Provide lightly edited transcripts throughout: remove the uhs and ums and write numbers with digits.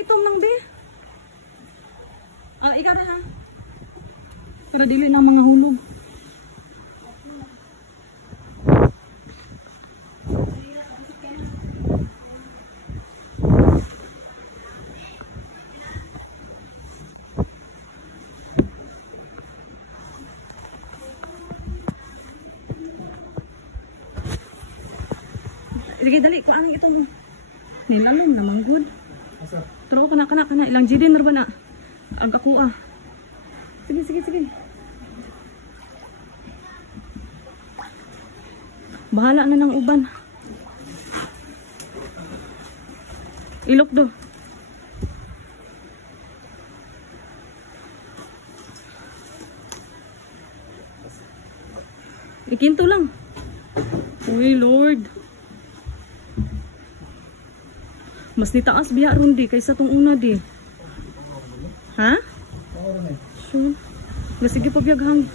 itom nang be. Ikaw na ha. Pero dili na mga hulog. Sige, dali. Kung anong ito mo. Nilalom naman good. Pero kana. Ilang jidin na ba na? Aga ko ah. Sige. Bahala na ng uban. Ilok do. Ikinto lang. Uy, Lord. Mas nitaas biya ron di kaysa tong una di. Ha? Sure. Sige pa biyaghang.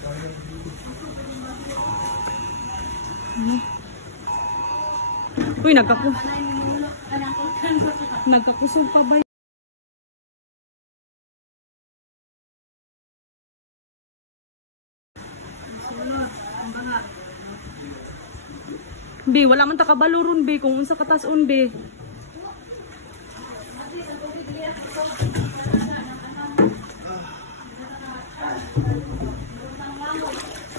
Uy, nagkakusog pa ba? Be, wala man ta kabalo ron be kung unsa katas-on be.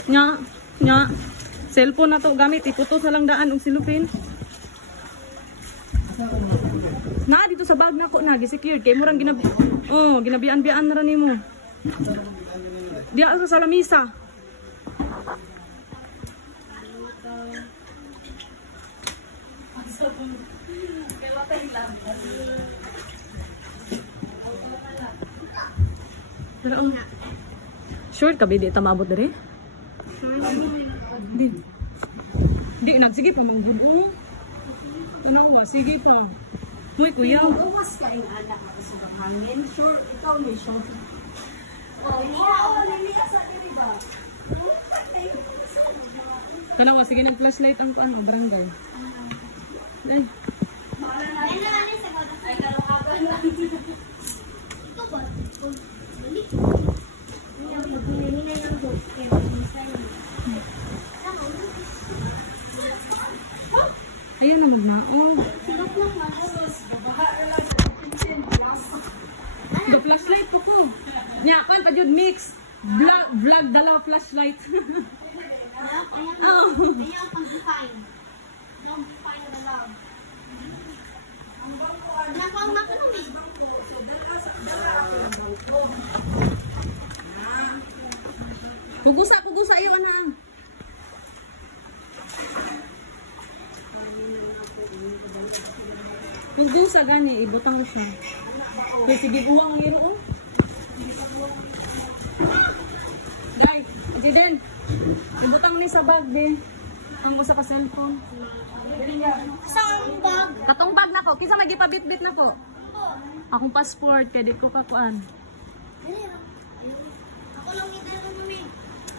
Nya. Cellphone na to gamit iputo sa lang daan og silupin. Na dito sa bag nako na gi-secured kay murang ginabian-bian na nimo. Diya sa lamisa. Pero sure ka ba di tamabot dere? Di nagsige pa mong gudo. Ano ba? Sige pa. Moy kuya. Uwas ka yung anak ako sa hangin. Sure, ikaw may sure. Niliasa din ba? Kanawa, sige nag-flashlight ang paano, barangay. Ay. Ayan na magnaon. The flashlight ko ko. Nya kan pa jud mix. Vlog dalawa flashlight. Oh. Ayaw pag-define. Don't define the love. Nako ang makanumi. Pugusa iyo ana. Pugusa gani ibutang mo siya. Kaya sige uwang ang iro oh. Dai, Jiden. Ibutang ni sa bag din. Ang usa ka cellphone. Saan bag? Katong bag nako, kinsa magipabit-bit nako? Akong passport kay di ko kakuan. Ako lang ni dito mami.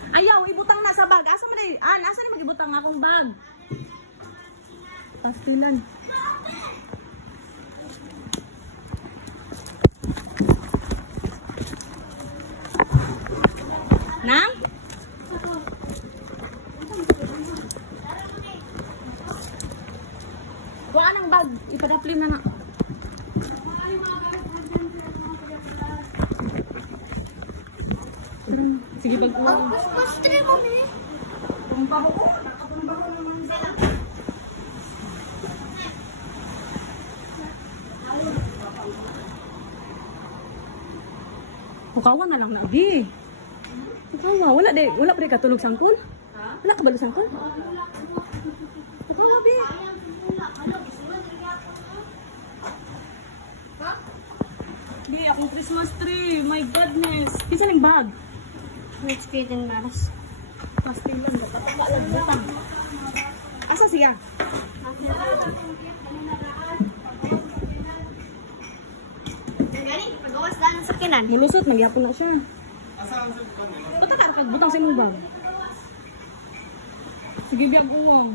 Ayaw, ibutang na sa bag. Asa man di? Asa ni magibutang akong bag? Pastilan. Nang? Kuha ng bag. Ipadaplim na na. Sige, pag-uwa. Pastre mo, mami. Kung pabuko. Nakapang-bako naman sila. Pukawan na lang na, Abi. Pukawa. Wala pa rin katulog sangkol? Wala ka ba sangkol? Pukawa, Abi. Di, akong Christmas tree. My goodness. Pisa ng bag. Let's get in maras. Pasting lang. Baka butang. Asa siya? Gani, pagawas ka ng sakinan. Mulusot. Magyapon na siya. Punta ka. Kagbutang sa imong bag. Sige, biyag uwang.